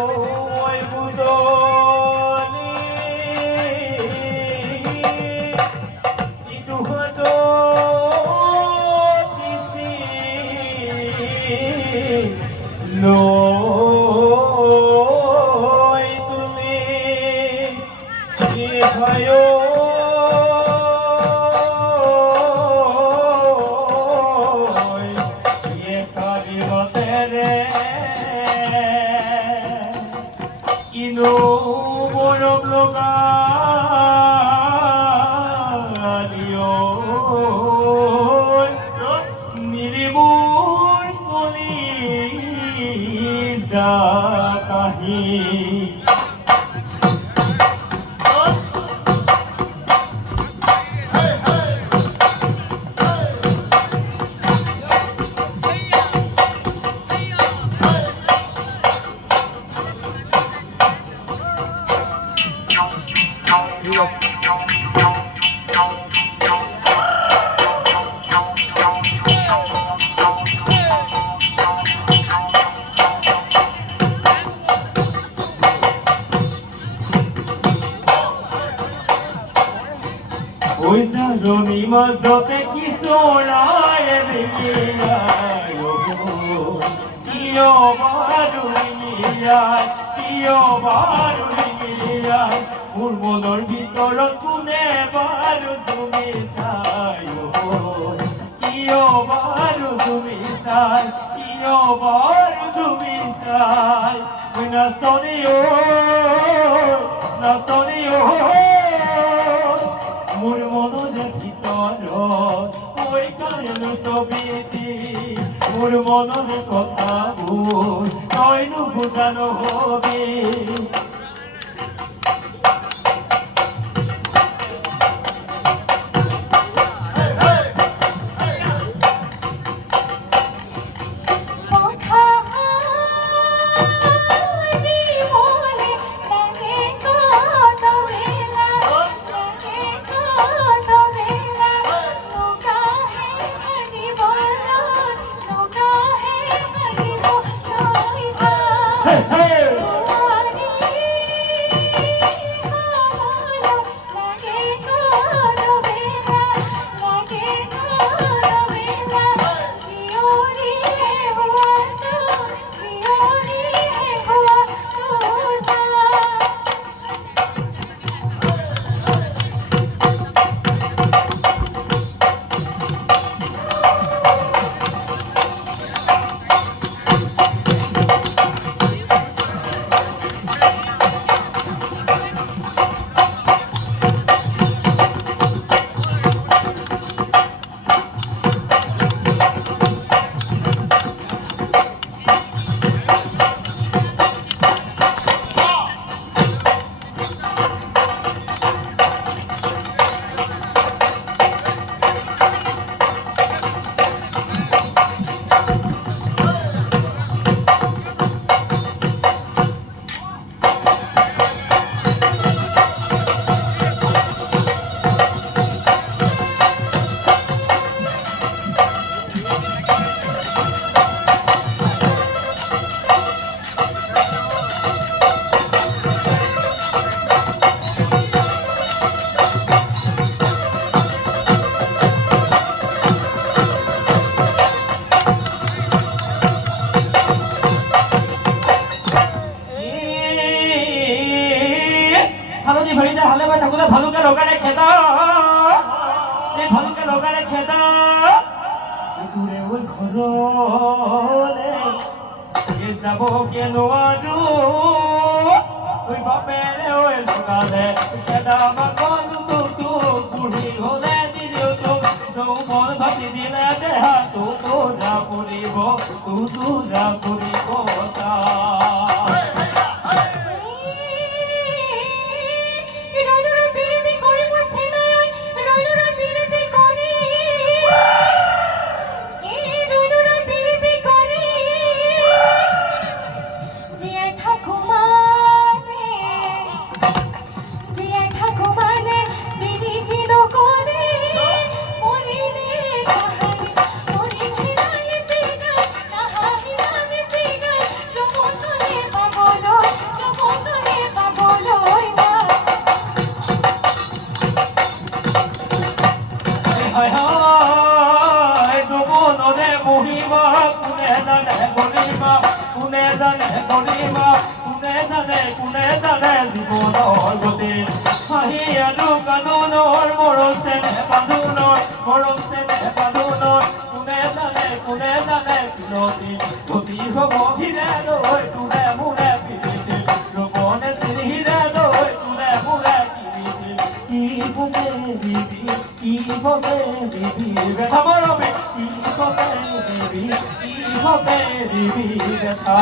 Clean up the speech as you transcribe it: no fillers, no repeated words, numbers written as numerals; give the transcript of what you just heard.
ওই বুদনি ইদুহদ দিছি লই তুমি কি হয় Ino bolong logan nilibul kuliza kahi Oi zaroni mazote ki sonaye diya yo baru niya mur monor bitorot kune baru sumisay yo baru sumisay na soniyo মোর মনের ভিতৰত ওই কায়ন ছবিটি মোর মনের কথাবোৰ তইনো বুজা নহবি ভালুকি ভৰিতে হালে বাই থাকোঁতে ভালুকে লগালে খেদা এই ভালুকে লগালে খেদা দূৰে ওই ঘৰলে যাব কে নোৱাৰো ওই বাপেৰে ওই লগালে খেদা মাগল তো বুঢ়ী হলে দিলেও তো যৌৱন ভাতি দিলে দেহা তোৰা পৰিব চা গৰিমা কোনে জানে গৰিমা কোনে জানে জীৱনৰ গতি হাঁহি আৰু কান্দোনৰ মৰম চেনে বান্ধোনৰ কোনে জানে কিলতি গতি হ'ব হিৰে লৈ তোৰে মোৰে পিৰিতি ৰবনে চিৰিৰে লৈ তোৰে মোৰে কিৰিতি কি হবে দিবি ব্যথা মৰমে কি হবে দিবি ব্যথা